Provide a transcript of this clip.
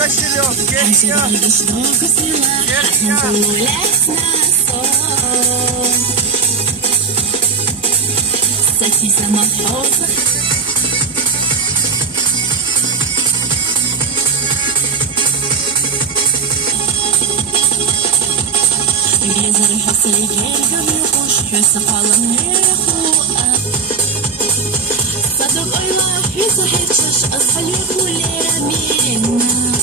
همشي بقلبش دوق سوا حنقول اسمع الصوت ستي مفحوصة يزر الحصل يجرقم يخش حس قلم يخوقه صدق الله يصحي تشش أصحى يقول رمينا